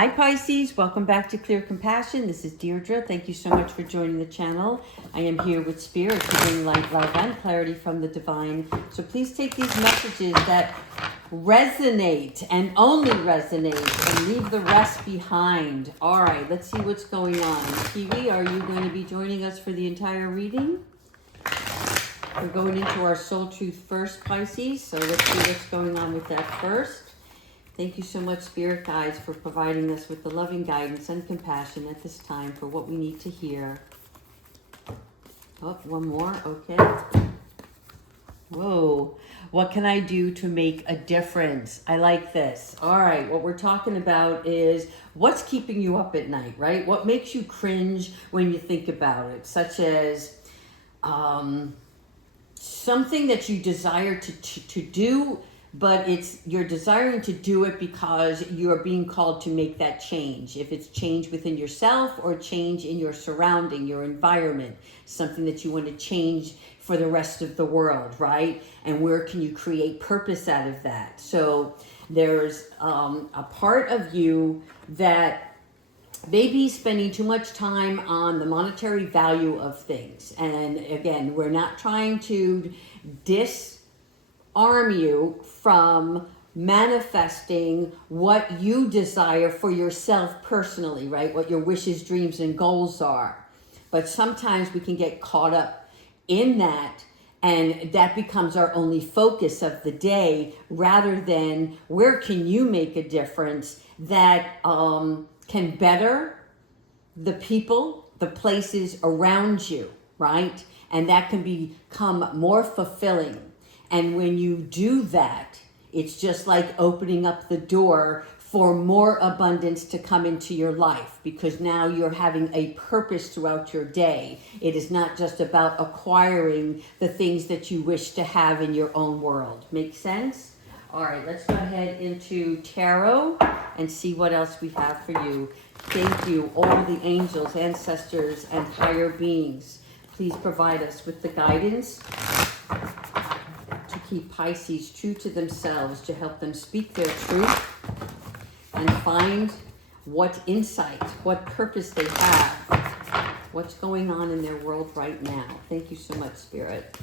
Hi Pisces, welcome back to Clear Compassion. This is Deirdre. Thank you so much for joining the channel. I am here with Spirit to bring light, love, and clarity from the divine. So please take these messages that resonate and only resonate and leave the rest behind. All right, let's see what's going on. Kiwi, are you going to be joining us for the entire reading? We're going into our soul truth first, Pisces. So let's see what's going on with that first. Thank you so much, Spirit Guides, for providing us with the loving guidance and compassion at this time for what we need to hear. Oh, one more. Okay. Whoa. What can I do to make a difference? I like this. All right. What we're talking about is what's keeping you up at night, right? What makes you cringe when you think about it, such as something that you desire to do, but you're desiring to do it because you're being called to make that change. If it's change within yourself or change in your surrounding, your environment, something that you want to change for the rest of the world, right? And where can you create purpose out of that? So there's a part of you that maybe spending too much time on the monetary value of things. And again, we're not trying to disarm you from manifesting what you desire for yourself personally, right? What your wishes, dreams, and goals are. But sometimes we can get caught up in that, and that becomes our only focus of the day, rather than where can you make a difference that can better the people, the places around you, right? And that can become more fulfilling. And when you do that, it's just like opening up the door for more abundance to come into your life, because now you're having a purpose throughout your day. It is not just about acquiring the things that you wish to have in your own world. Make sense? All right, let's go ahead into tarot and see what else we have for you. Thank you, all the angels, ancestors, and higher beings. Please provide us with the guidance to keep Pisces true to themselves, to help them speak their truth and find what insight, what purpose they have, what's going on in their world right now. Thank you so much, Spirit.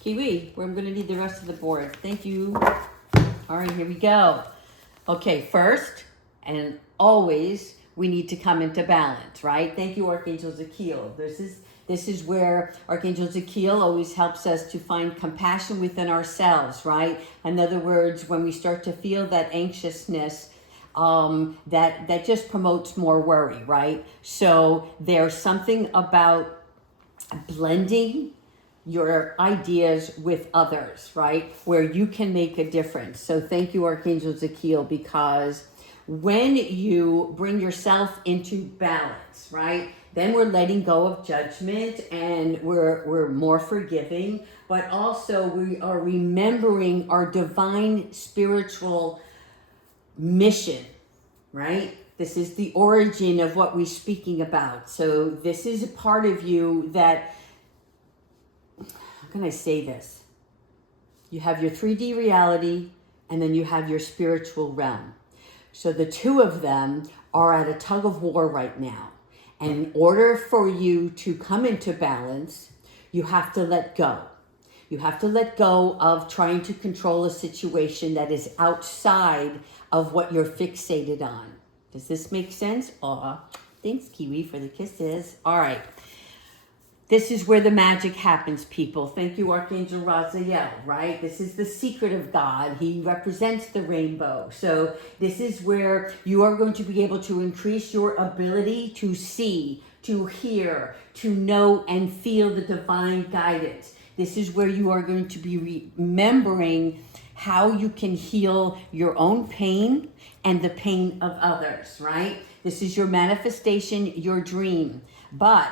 Kiwi, I'm going to need the rest of the board. Thank you. All right, here we go. Okay, first and always, we need to come into balance, right? Thank you, Archangel Zakiel. This is where Archangel Zakiel always helps us to find compassion within ourselves, right? In other words, when we start to feel that anxiousness, that just promotes more worry, right? So there's something about blending your ideas with others, right? Where you can make a difference. So thank you, Archangel Zakiel, because when you bring yourself into balance, right? Then we're letting go of judgment, and we're more forgiving, but also we are remembering our divine spiritual mission, right? This is the origin of what we're speaking about. So this is a part of you that, how can I say this? You have your 3D reality, and then you have your spiritual realm. So the two of them are at a tug of war right now. And in order for you to come into balance, you have to let go. You have to let go of trying to control a situation that is outside of what you're fixated on. Does this make sense? Aw, thanks, Kiwi, for the kisses. All right. This is where the magic happens, people. Thank you, Archangel Raziel, right? This is the secret of God. He represents the rainbow. So this is where you are going to be able to increase your ability to see, to hear, to know, and feel the divine guidance. This is where you are going to be remembering how you can heal your own pain and the pain of others, right? This is your manifestation, your dream. But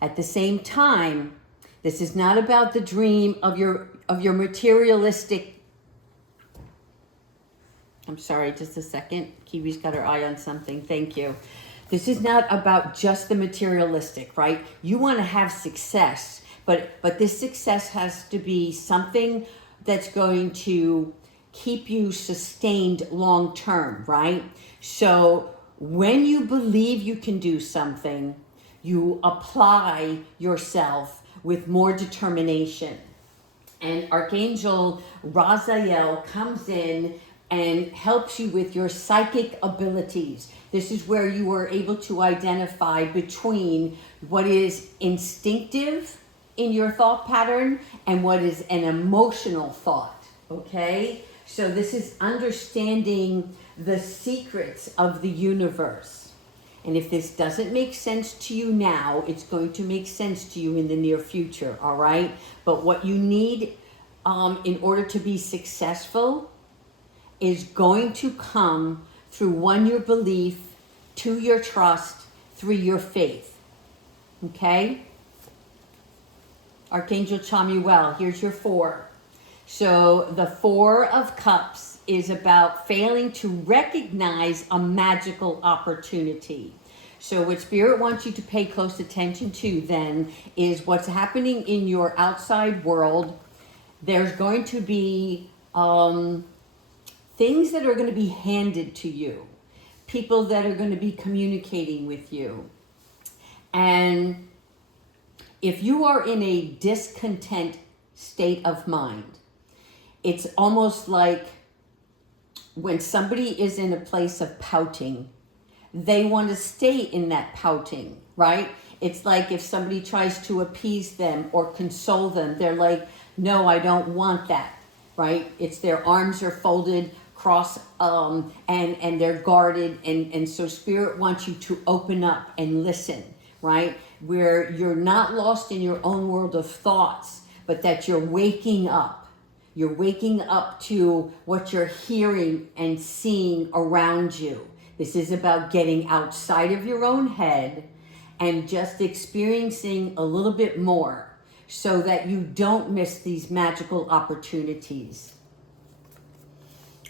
at the same time, this is not about the dream of your materialistic. I'm sorry, just a second. Kiwi's got her eye on something. Thank you. This is not about just the materialistic, right? You want to have success, but this success has to be something that's going to keep you sustained long term, right? So when you believe you can do something, you apply yourself with more determination. And Archangel Raziel comes in and helps you with your psychic abilities. This is where you are able to identify between what is instinctive in your thought pattern and what is an emotional thought, okay? So this is understanding the secrets of the universe. And if this doesn't make sense to you now, it's going to make sense to you in the near future, all right? But what you need in order to be successful is going to come through one, your belief, two, your trust, three, your faith. Okay? Archangel Chamuel, here's your 4. So the 4 of Cups is about failing to recognize a magical opportunity. So what Spirit wants you to pay close attention to then is what's happening in your outside world. There's going to be things that are going to be handed to you, people that are going to be communicating with you. And if you are in a discontent state of mind, it's almost like when somebody is in a place of pouting, they want to stay in that pouting, right? It's like if somebody tries to appease them or console them, they're like, no, I don't want that, right? It's their arms are folded cross and they're guarded. And so Spirit wants you to open up and listen, right? Where you're not lost in your own world of thoughts, but that you're waking up. You're waking up to what you're hearing and seeing around you. This is about getting outside of your own head and just experiencing a little bit more so that you don't miss these magical opportunities.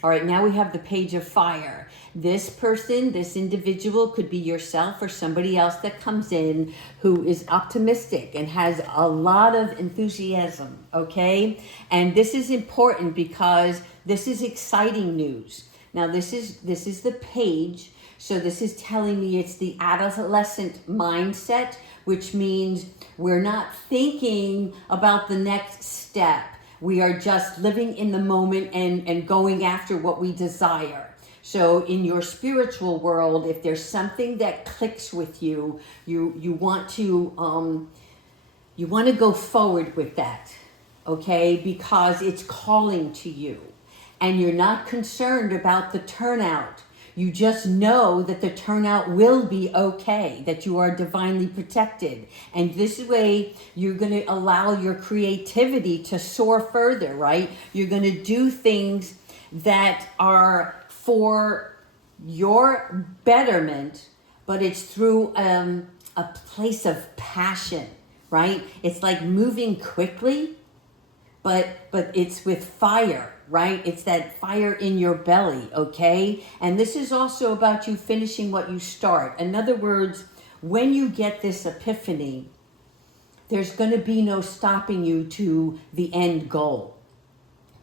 All right, now we have the Page of Fire. This person, this individual could be yourself or somebody else that comes in who is optimistic and has a lot of enthusiasm, okay? And this is important because this is exciting news. Now this is the Page, so this is telling me it's the adolescent mindset, which means we're not thinking about the next step. We are just living in the moment and going after what we desire. So in your spiritual world, if there's something that clicks with you, you want to go forward with that, okay? Because it's calling to you. And you're not concerned about the turnout. You just know that the turnout will be okay, that you are divinely protected. And this way, you're going to allow your creativity to soar further, right? You're going to do things that are for your betterment, but it's through a place of passion, right? It's like moving quickly, but it's with fire. Right? It's that fire in your belly, okay? And this is also about you finishing what you start. In other words, when you get this epiphany, there's going to be no stopping you to the end goal,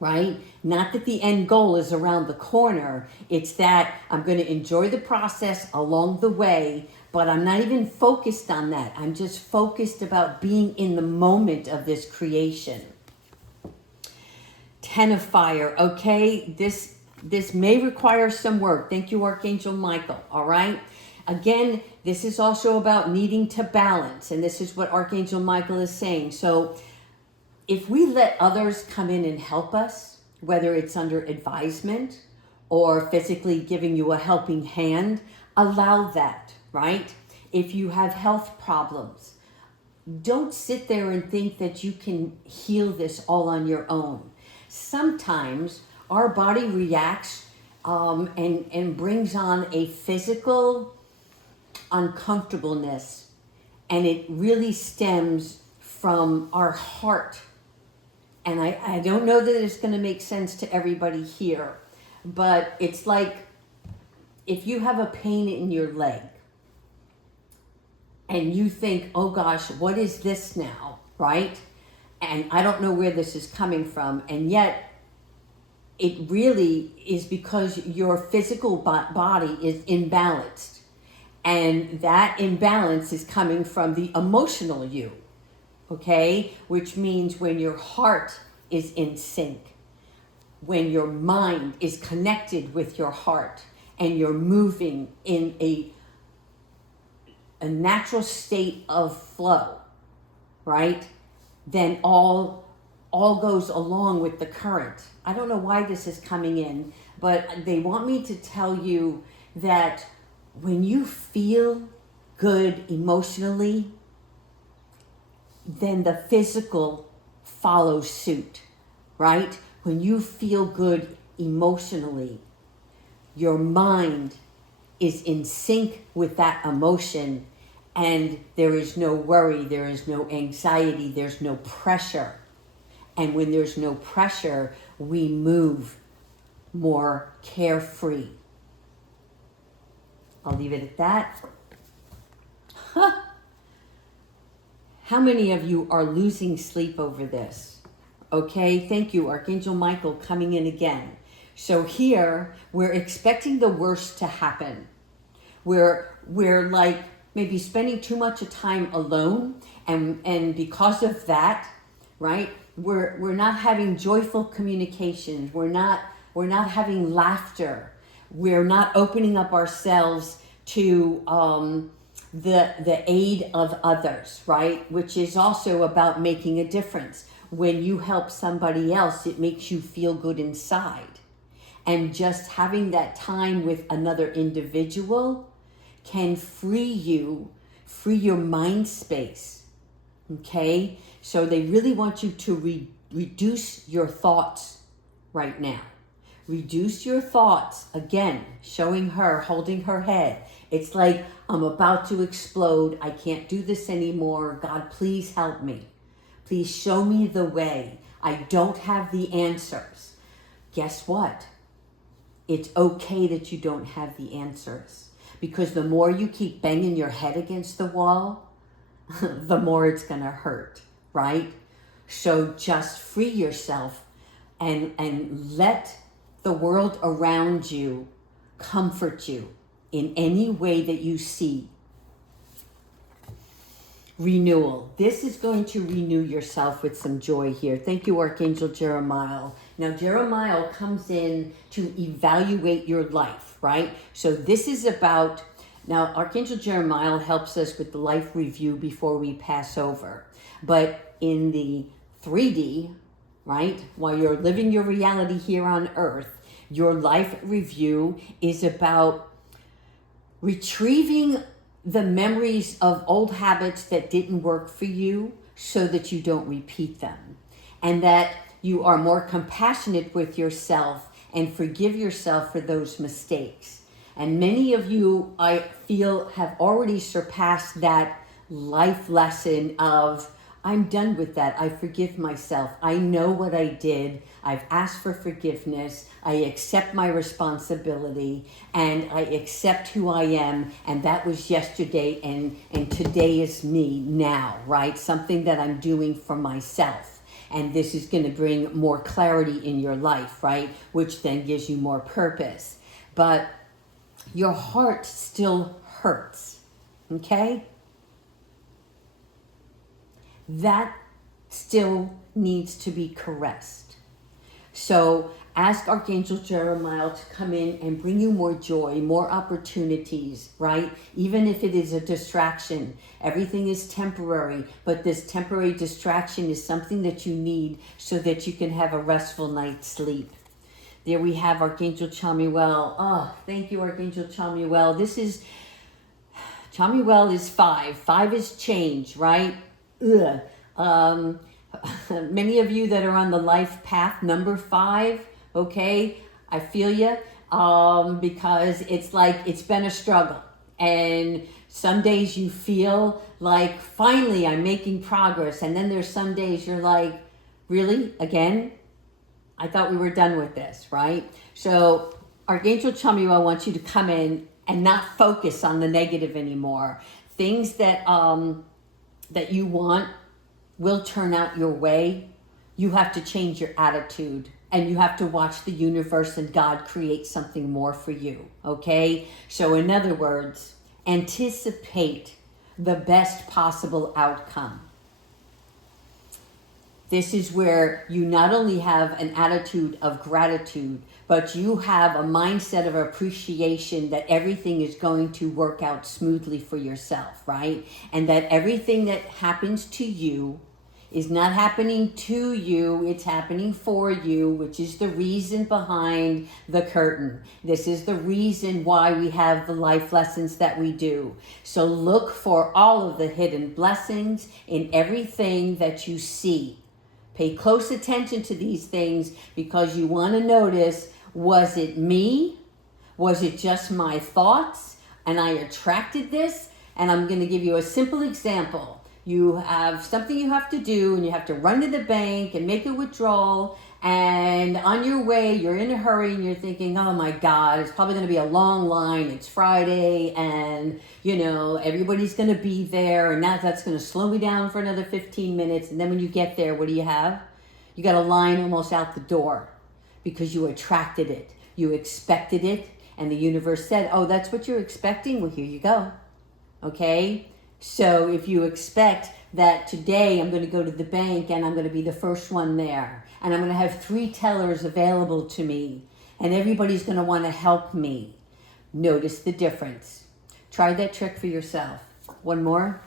right? Not that the end goal is around the corner. It's that I'm going to enjoy the process along the way, but I'm not even focused on that. I'm just focused about being in the moment of this creation. 10 of Fire, okay? This may require some work. Thank you, Archangel Michael, all right? Again, this is also about needing to balance, and this is what Archangel Michael is saying. So if we let others come in and help us, whether it's under advisement or physically giving you a helping hand, allow that, right? If you have health problems, don't sit there and think that you can heal this all on your own. Sometimes our body reacts and brings on a physical uncomfortableness, and it really stems from our heart. And I don't know that it's going to make sense to everybody here, but it's like if you have a pain in your leg and you think, oh gosh, what is this now, right? And I don't know where this is coming from. And yet it really is because your physical body is imbalanced. And that imbalance is coming from the emotional you, okay? Which means when your heart is in sync, when your mind is connected with your heart, and you're moving in a natural state of flow, right? Then all goes along with the current. I don't know why this is coming in, but they want me to tell you that when you feel good emotionally, then the physical follows suit, right? When you feel good emotionally, your mind is in sync with that emotion, and there is no worry, there is no anxiety, there's no pressure. And when there's no pressure, we move more carefree. I'll leave it at that. How many of you are losing sleep over this? Okay, thank you, Archangel Michael, coming in again. So here, we're expecting the worst to happen. We're like maybe spending too much of time alone, and because of that, right, we're not having joyful communications. We're not having laughter. We're not opening up ourselves to the aid of others, right? Which is also about making a difference. When you help somebody else, it makes you feel good inside. And just having that time with another individual can free your mind space. Okay? So they really want you to reduce your thoughts right now. Reduce your thoughts. Again, showing her, holding her head. It's like, I'm about to explode. I can't do this anymore. God, please help me. Please show me the way. I don't have the answers. Guess what? It's okay that you don't have the answers. Because the more you keep banging your head against the wall, the more it's going to hurt, right? So just free yourself and let the world around you comfort you in any way that you see. Renewal. This is going to renew yourself with some joy here. Thank you, Archangel Jeremiah. Now, Jeremiah comes in to evaluate your life, right? So this is about, now Archangel Jeremiah helps us with the life review before we pass over. But in the 3D, right, while you're living your reality here on earth, your life review is about retrieving the memories of old habits that didn't work for you so that you don't repeat them, and that you are more compassionate with yourself and forgive yourself for those mistakes. And many of you, I feel, have already surpassed that life lesson of, I'm done with that. I forgive myself. I know what I did. I've asked for forgiveness. I accept my responsibility, and I accept who I am. And that was yesterday, and today is me now, right? Something that I'm doing for myself. And this is going to bring more clarity in your life, right? Which then gives you more purpose. But your heart still hurts, okay? That still needs to be caressed. So ask Archangel Jeremiah to come in and bring you more joy, more opportunities, right? Even if it is a distraction. Everything is temporary, but this temporary distraction is something that you need so that you can have a restful night's sleep. There we have Archangel Chamuel. Oh, thank you, Archangel Chamuel. Chamuel is 5. 5 is change, right? Ugh. Many of you that are on the life path, number 5, okay, I feel you, because it's like, it's been a struggle. And some days you feel like, finally, I'm making progress. And then there's some days you're like, really? Again? I thought we were done with this, right? So Archangel Chamuel wants you to come in and not focus on the negative anymore. Things that you want will turn out your way. You have to change your attitude, and you have to watch the universe and God create something more for you, okay? So in other words, anticipate the best possible outcome. This is where you not only have an attitude of gratitude, but you have a mindset of appreciation that everything is going to work out smoothly for yourself, right? And that everything that happens to you is not happening to you, it's happening for you, which is the reason behind the curtain. This is the reason why we have the life lessons that we do. So look for all of the hidden blessings in everything that you see. Pay close attention to these things because you want to notice, was it me? Was it just my thoughts? And I attracted this? And I'm going to give you a simple example. You have something you have to do and you have to run to the bank and make a withdrawal, and on your way you're in a hurry and you're thinking, oh my God, it's probably going to be a long line, it's Friday, and everybody's going to be there, and that's going to slow me down for another 15 minutes. And then when you get there, what do you have? You got a line almost out the door because you attracted it, you expected it, and the universe said, oh, that's what you're expecting? Well, here you go. Okay? So if you expect that today I'm going to go to the bank and I'm going to be the first one there, and I'm going to have 3 tellers available to me, and everybody's going to want to help me, notice the difference. Try that trick for yourself. One more.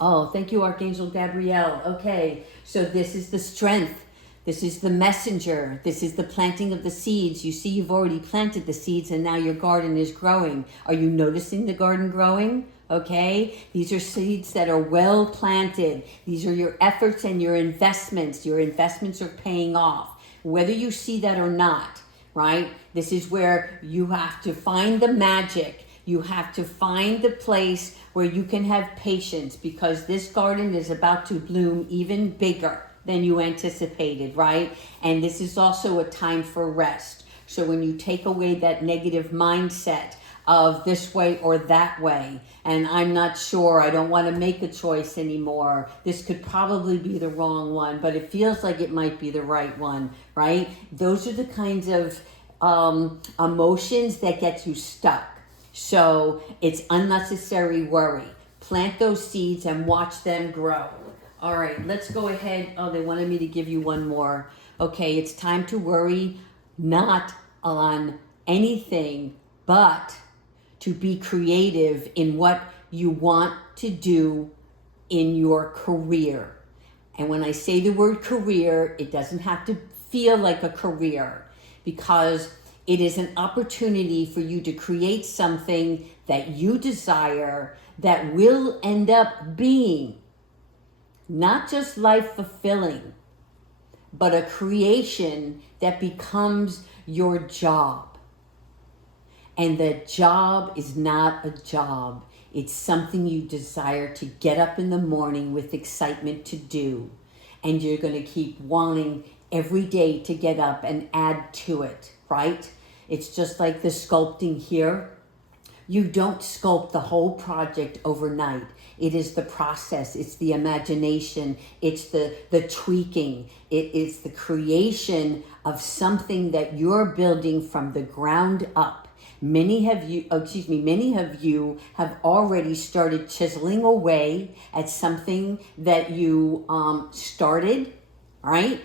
Oh, thank you, Archangel Gabrielle. Okay, so this is the strength. This is the messenger. This is the planting of the seeds. You see, you've already planted the seeds and now your garden is growing. Are you noticing the garden growing? Okay, these are seeds that are well planted. These are your efforts and your investments. Your investments are paying off, whether you see that or not, right? This is where you have to find the magic. You have to find the place where you can have patience, because this garden is about to bloom even bigger than you anticipated, right? And this is also a time for rest. So when you take away that negative mindset of this way or that way, and I'm not sure, I don't want to make a choice anymore, this could probably be the wrong one, but it feels like it might be the right one, right? Those are the kinds of emotions that get you stuck. So it's unnecessary worry. Plant those seeds and watch them grow. All right, let's go ahead. Oh, they wanted me to give you one more. Okay, it's time to worry not on anything, but to be creative in what you want to do in your career. And when I say the word career, it doesn't have to feel like a career, because it is an opportunity for you to create something that you desire that will end up being not just life fulfilling, but a creation that becomes your job. And the job is not a job. It's something you desire to get up in the morning with excitement to do. And you're going to keep wanting every day to get up and add to it, right? It's just like the sculpting here. You don't sculpt the whole project overnight. It is the process. It's the imagination. It's the tweaking. It is the creation of something that you're building from the ground up. Many of you have already started chiseling away at something that you started, right?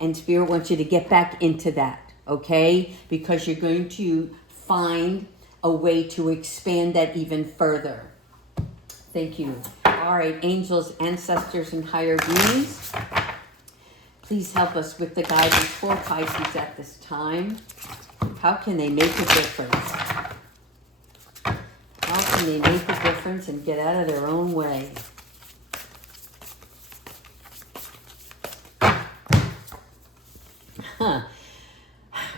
And Spirit wants you to get back into that, okay? Because you're going to find a way to expand that even further. Thank you. All right, angels, ancestors, and higher beings, please help us with the guidance for Pisces at this time. How can they make a difference? How can they make a difference and get out of their own way?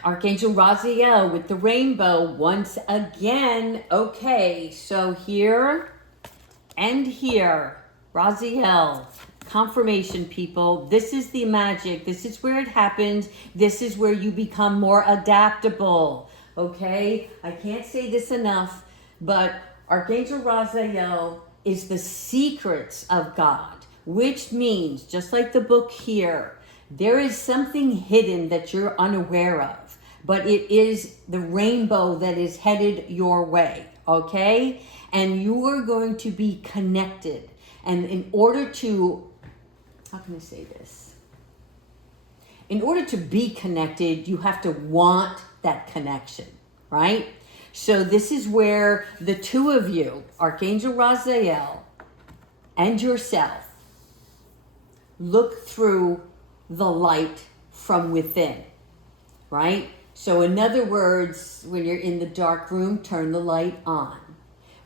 Archangel Raziel with the rainbow once again. Okay, so here and here, Raziel, confirmation, people. This is the magic. This is where it happens. This is where you become more adaptable. Okay, I can't say this enough, but Archangel Raziel is the secrets of God, which means, just like the book here, There is something hidden that you're unaware of, but it is the rainbow that is headed your way, okay? And you are going to be connected. And in order to, how can I say this? In order to be connected, you have to want that connection, right? So this is where the two of you, Archangel Raziel and yourself, look through the light from within, right? So in other words, when you're in the dark room, turn the light on.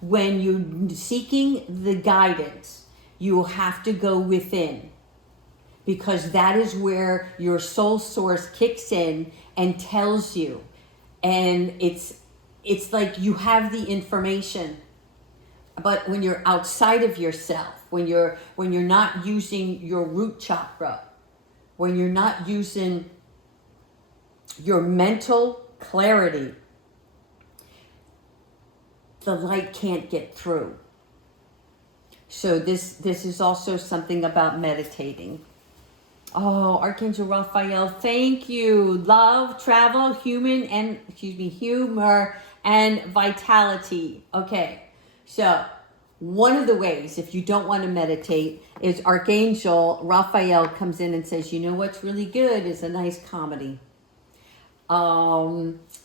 When you're seeking the guidance, you have to go within, because that is where your soul source kicks in and tells you. And it's like you have the information. But when you're outside of yourself, when you're not using your root chakra, when you're not using your mental clarity, the light can't get through. So this is also something about meditating. Oh, Archangel Raphael, thank you. Love, travel, humor, and vitality. Okay, so one of the ways, if you don't want to meditate, is Archangel Raphael comes in and says, you know what's really good is a nice comedy.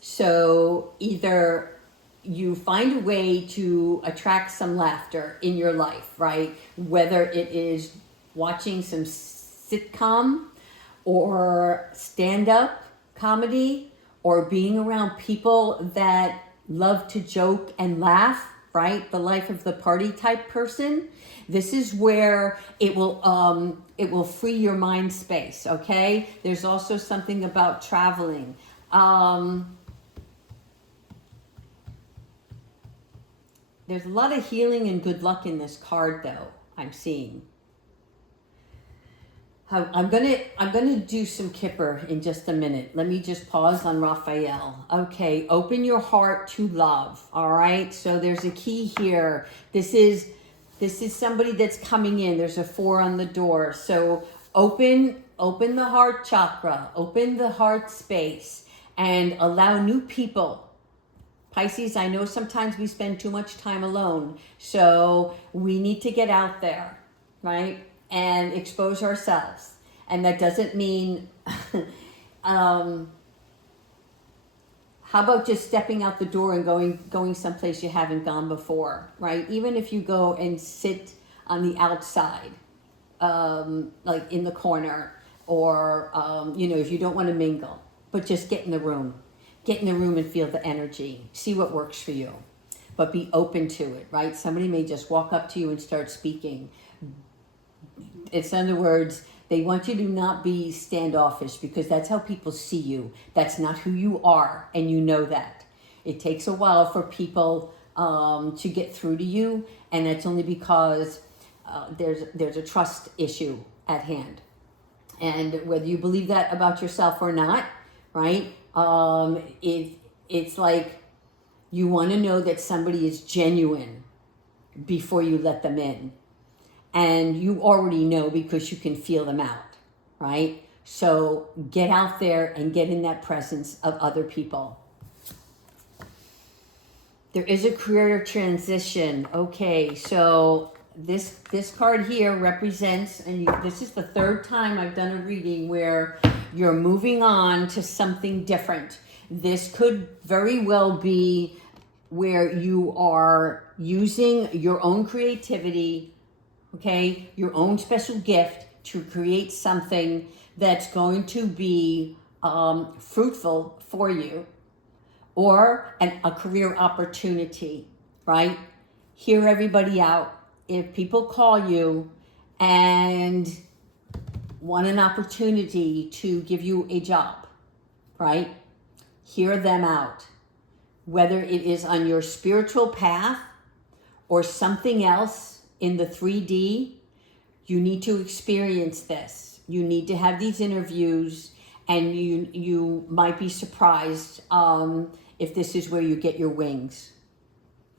So either you find a way to attract some laughter in your life, right? Whether it is watching some sitcom or stand-up comedy, or being around people that love to joke and laugh, right? The life of the party type person. This is where it will free your mind space, okay? There's also something about traveling. There's a lot of healing and good luck in this card, though, I'm seeing. I'm gonna do some Kipper in just a minute. Let me just pause on Raphael. Okay, open your heart to love. All right. So there's a key here. This is somebody that's coming in. There's a 4 on the door. So open the heart chakra. Open the heart space and allow new people. Pisces, I know sometimes we spend too much time alone. So we need to get out there, right? And expose ourselves. And that doesn't mean, how about just stepping out the door and going someplace you haven't gone before, right? Even if you go and sit on the outside, like in the corner, or, if you don't want to mingle, but just get in the room. Get in the room and feel the energy. See what works for you. But be open to it, right? Somebody may just walk up to you and start speaking. It's, in other words, they want you to not be standoffish, because that's how people see you. That's not who you are, and you know that. It takes a while for people to get through to you, and it's only because there's a trust issue at hand. And whether you believe that about yourself or not, right? It's like you want to know that somebody is genuine before you let them in. And you already know because you can feel them out, right? So get out there and get in that presence of other people. There is a career transition. Okay, so this card here represents, and this is the 3rd time I've done a reading where you're moving on to something different. This could very well be where you are using your own creativity, okay, your own special gift to create something that's going to be fruitful for you, or a career opportunity, right? Hear everybody out. If people call you and want an opportunity to give you a job, right? Hear them out. Whether it is on your spiritual path or something else in the 3D, you need to experience this. You need to have these interviews, and you might be surprised if this is where you get your wings.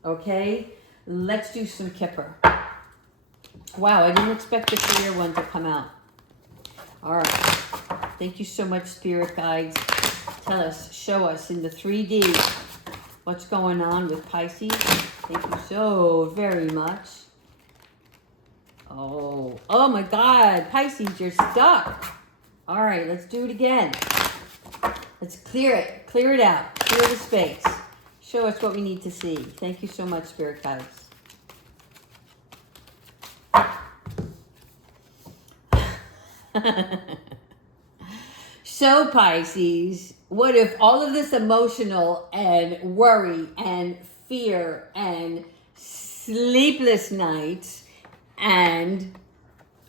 Okay, let's do some Kipper. Wow, I didn't expect the career one to come out. All right. Thank you so much, Spirit Guides. Tell us, show us in the 3D what's going on with Pisces. Thank you so very much. Oh my God, Pisces, you're stuck. All right, let's do it again. Let's clear it out, clear the space. Show us what we need to see. Thank you so much, Spirit Guides. So Pisces, what if all of this emotional and worry and fear and sleepless nights and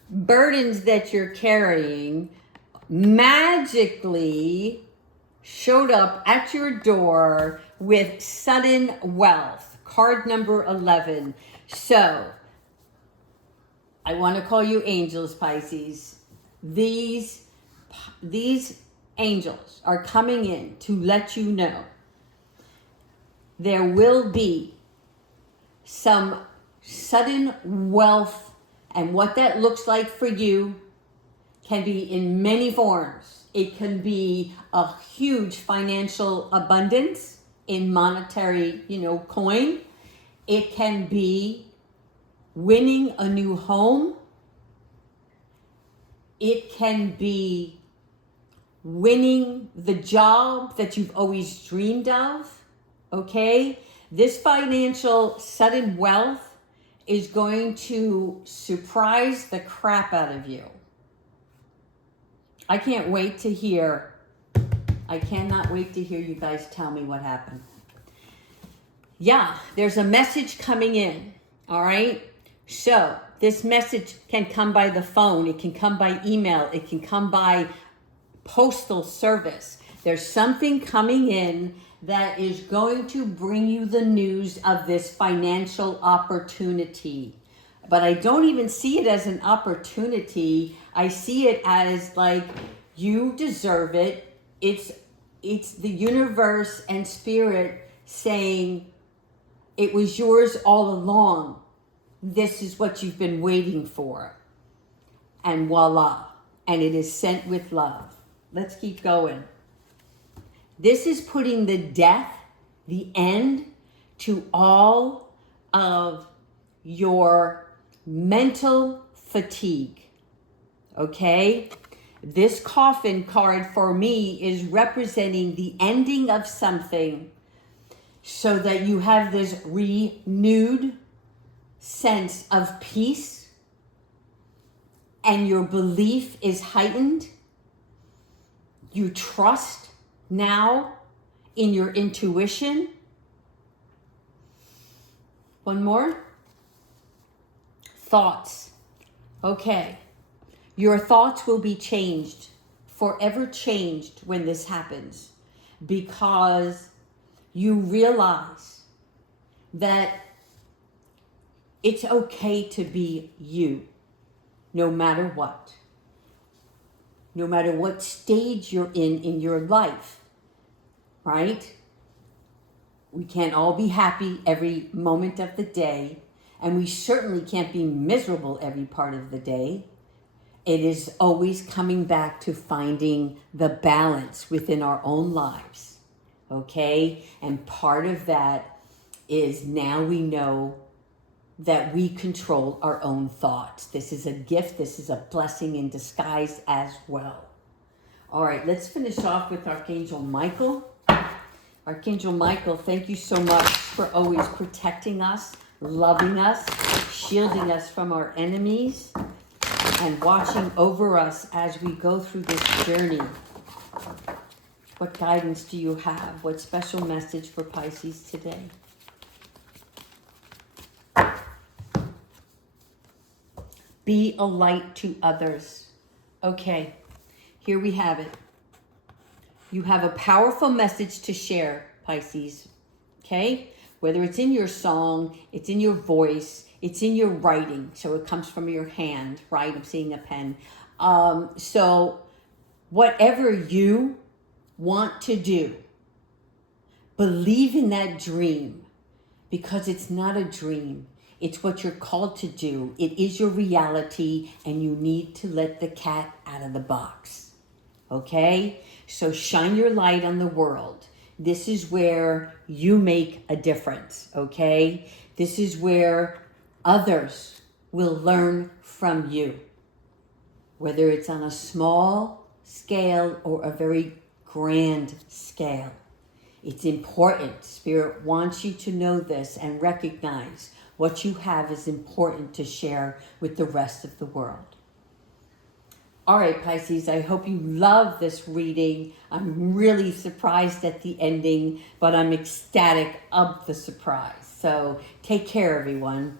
burdens that you're carrying magically showed up at your door with sudden wealth? Card number 11. So I want to call you angels, Pisces. These angels are coming in to let you know there will be some sudden wealth, and what that looks like for you can be in many forms. It can be a huge financial abundance in monetary, coin. It can be winning a new home. It can be winning the job that you've always dreamed of, okay? This financial sudden wealth is going to surprise the crap out of you. I cannot wait to hear you guys tell me what happened. Yeah, there's a message coming in, all right? So this message can come by the phone, it can come by email, it can come by postal service. There's something coming in that is going to bring you the news of this financial opportunity. But I don't even see it as an opportunity. I see it as like, you deserve it. It's the universe and spirit saying it was yours all along. This is what you've been waiting for. And voila. And it is sent with love. Let's keep going. This is putting the end to all of your mental fatigue. Okay? This coffin card for me is representing the ending of something so that you have this renewed sense of peace and your belief is heightened. You trust now in your intuition. One more. Thoughts. Okay. Your thoughts will be changed, forever changed when this happens, because you realize that it's okay to be you, no matter what. No matter what stage you're in your life, right? We can't all be happy every moment of the day, and we certainly can't be miserable every part of the day. It is always coming back to finding the balance within our own lives, okay? And part of that is now we know that we control our own thoughts. This is a gift. This is a blessing in disguise as well. All right, let's finish off with Archangel Michael. Archangel Michael, thank you so much for always protecting us, loving us, shielding us from our enemies, and watching over us as we go through this journey. What guidance do you have? What special message for Pisces today? Be a light to others. Okay, here we have it. You have a powerful message to share, Pisces. Okay? Whether it's in your song, it's in your voice, it's in your writing. So it comes from your hand, right? I'm seeing a pen. So whatever you want to do, believe in that dream, because it's not a dream. It's what you're called to do. It is your reality, and you need to let the cat out of the box. Okay? So shine your light on the world. This is where you make a difference. Okay? This is where others will learn from you, whether it's on a small scale or a very grand scale. It's important. Spirit wants you to know this and recognize what you have is important to share with the rest of the world. All right, Pisces, I hope you love this reading. I'm really surprised at the ending, but I'm ecstatic of the surprise. So take care, everyone.